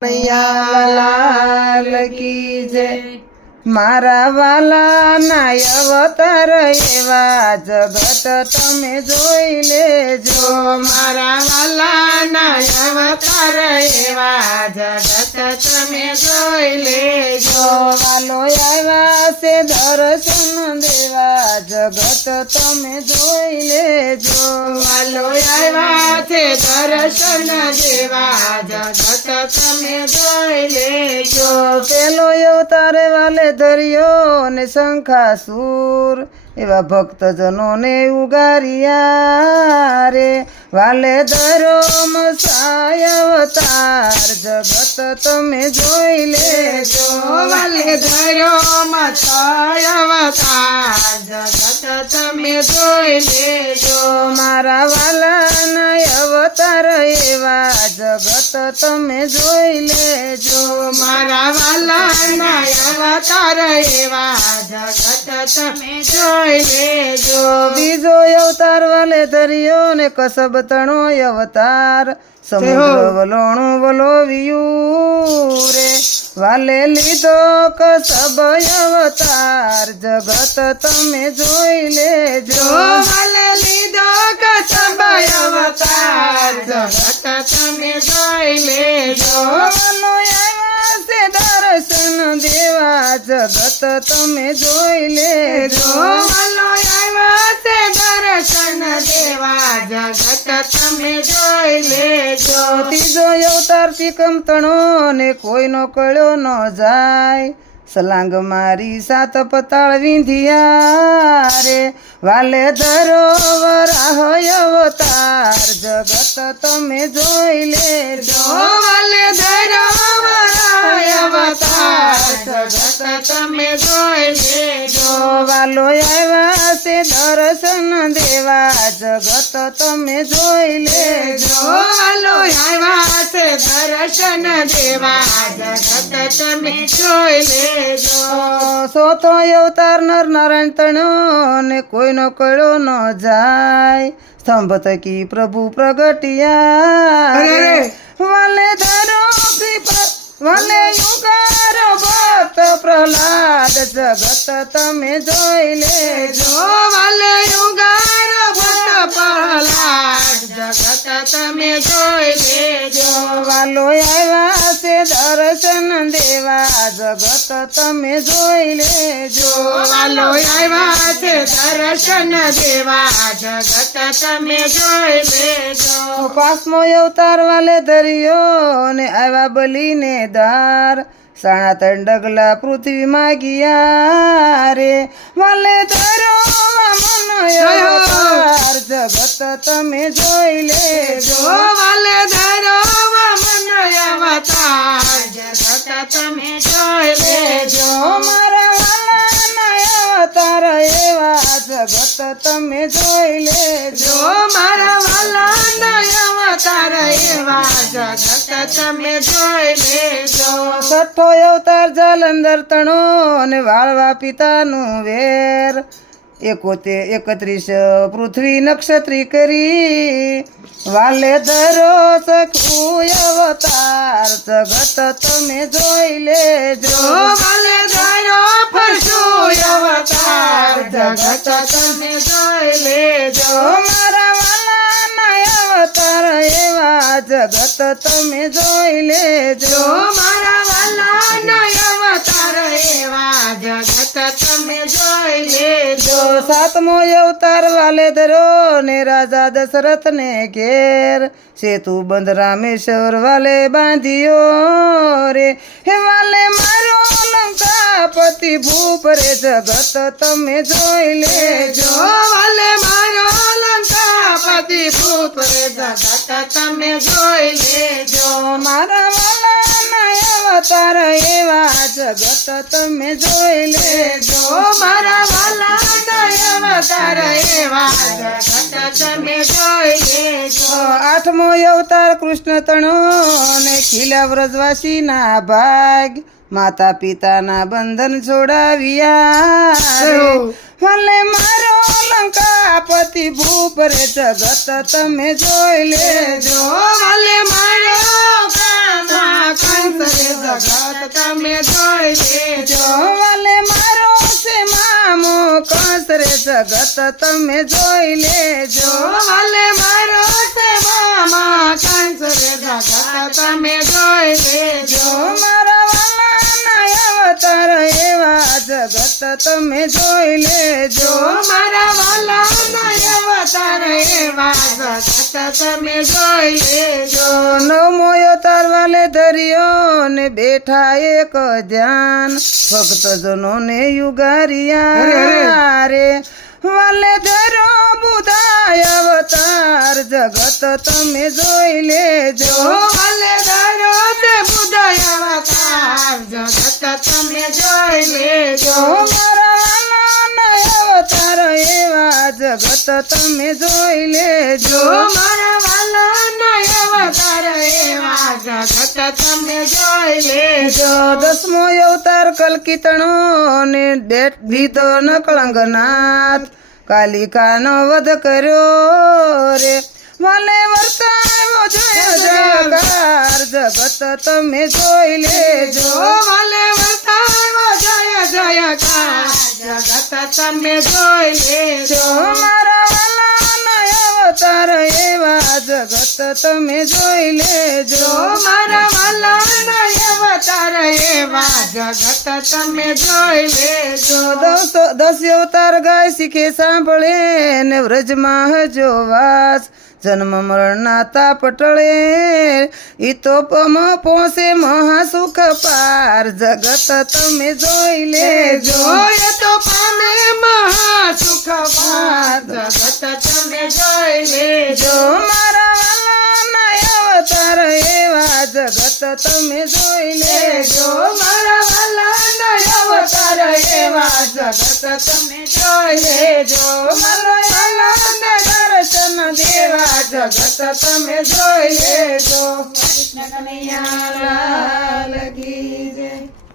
લાલ કી જય મારા વાલાના અવતાર એવા જગત તમે જોઈ લેજો મારા વાલાના અવતાર એવા જગત તમે જોઈ લેજો વાલો આવ્યા છે દર્શન દેવા જગત તમે જોઈ લેજો વાલો આવ્યા છે દર્શન દેવા જગત તમે જોઈ લેજો પેલો અવતાર વાલે ધર્યો ને શંખાસુર એવા ભક્તજનોને ઉગાર્યા રે વાલે ધરો મસાય અવતાર જગત તમે જોઈ લેજો વાલે ધર્યો મસાય અવતાર જગત તમે જોઈ લેજો મારા વાલાના અવતાર એવા જગત તમે જોઈ લેજો મારા વાલાના અવતાર એવા જગત તમે જોઈ લેજો બીજો અવતાર વાલે ધર્યો ને કસબ તણો અવતાર સમુદ્ર વલોણું વલોવ્યું રે વાલે લીધો કસબ અવતાર જગત તમે જોઈ લેજો વાલે લીધો કસબ અવતાર જગત તમે જોઈ લેજો વાલો આવ્યા છે દર્શન દેવા જગત તમે જોઈ લેજો વાલો આવ્યા છે દર્શન દેવા જગત તમે જોઈ લેજો ત્રીજો અવતાર તિકમ તણો ને કોઈનો કળ્યો ન જાય સલાંગ મારી સાત પતાળ વિંધિયા રે વાલે ધરો વરાહ અવતાર જગત તમે જોઈ લેજો વાલે ધરો વરાહ અવતાર જગત તમે જોઈ લેજો વાલો આવ્યા છે દર્શન દેવા જગત તમે જોઈ લેજો વાલો આવ્યા છે દર્શન દેવા જગત તમે જોઈ લેજો સોતો અવતાર નર નારાયણ તણો ને કોઈનો કળ્યો ન જાય સ્તંભ થકી પ્રભુ પ્રગટિયા વાલે ધરો વાલે યુગાર ભક્ત પ્રહલાદ જગત તમે જોઈ લેજો વાલે યુગાર ભક્ત પ્રહલાદ જગત તમે જોઈ લેજો વાલો આવ્યા છે દર્શન દેવા જગત તમે જોઈ લેજો વાલો આવ્યા છે દર્શન દેવા જગત તમે જોઈ લેજો પાંચમો અવતાર વાલે ધર્યો ને આવ્યા બલીને દાર સાણા ત્રણ ડગલા પૃથ્વીમાં ગયા રે વાલે ધરો મન અવતાર જગત તમે જોઈ લેજો વાલે ધરો મન અવતાર જગત તમે જોઈ લેજો મારા વાલાના અવતાર એવા જગત તમે જોઈ લેજો મારા વાલાના અવતાર એવા જગત તમે જોઈ લેજો છઠ્ઠો અવતાર જાલંધર તણો અને વાળવા પિતાનું વેર 31 પૃથ્વી નક્ષત્રી કરી વાલે ધરો સખું અવતાર જગત તમે જોઈ લેજો વાલે ધરો ફરશું અવતાર જગત તમે જોઈ લેજો મારા વાલાના અવતાર એવા જગત તમે જોઈ લેજો મારા વાલાના અવતાર એવા જગત તમે જોઈ લેજો સાતમો અવતાર વાલે ધરો ને રાજા દશરથ ને ઘેર સેતુ બંધ રામેશ્વર વાલે બાંધ્યો રે હે વાલે મારો લંકાપતિ ભૂપ રે જગત તમે જોઈ લેજો વાલે મારો લંકાપતિ ભૂપ રે જગત તમે જોઈ લેજો મારા વાલાના અવતાર એવા જગત તમે જોઈ લેજો મારા વાલાના અવતાર એવા જગત તમે જોઈ લેજો આઠમો અવતાર કૃષ્ણ તણો ને ખીલા વ્રજવાસીના ભાગ માતા પિતાના બંધન છોડાવ્યા રે વાલે મારો લંકાપતિ ભૂપ રે જગત તમે જોઈ લેજો. વાલે મારો કાના કંસ રે જગત તમે જોઈ લેજો. વાલે મારો છે મામો કંસ રે જગત તમે જોઈ લેજો. વાલે મારો છે મામા કંસ રે જગત તમે જોઈ લેજો. મારા વાલાના અવતાર એવા જગત તમે જોઈ લેજો. મારા વાલાના અવતાર એવા જગત તમે જોઈ લેજો. નવમો અવતાર વાલે ધર્યો ને બેઠા એક ધ્યાન ભક્તજનો ને યુગારિયા રે. વાલે ધરો બુધાય અવતાર જગત તમે જોઈ લેજો. વાલે ધરો તે બુધાય અવતાર જગત તમે જોઈ લેજો. મારા વાલાના અવતાર એવા જગત તમે જોઈ લેજો. મારા વાલાના અવતાર એવા જગત તમે જોઈ લેજો. દસમો અવતાર કલકીતણો ને દીધો નકળંગનાથ કાલિકાનો વધ કર્યો રે. વાલે વર્તાયો જય જયકાર જગત તમે જોઈ લેજો. વાલે વર્તાયો જય જયકાર જગત તમે જોઈ લેજો. મારા વાલાના અવતાર એવા જગત તમે જોઈ લેજો. મારા વાલાના અવતાર એવા જગત તમે જોઈ લેજો. દસ અવતાર ગાય શીખે સાંભળે ને વ્રજમાં હજો વાસ જન્મ મરણના તાપ ટળે ઈ તો પહોંચે મહાસુખ પાર જગત તમે જોઈ લેજો. એ તો પામે મહાસુખ પાર જગત તમે જોઈ લેજો. મારા વાલાના અવતાર એવા જગત તમે જોઈ લેજો. મારા વાલાના અવતાર એવા જગત તમે જોઈ લેજો. મારા વાલાના દર્શન દેવા જગત તમે જોઈ લેજો. કૃષ્ણ કનૈયા લાલ કી જય.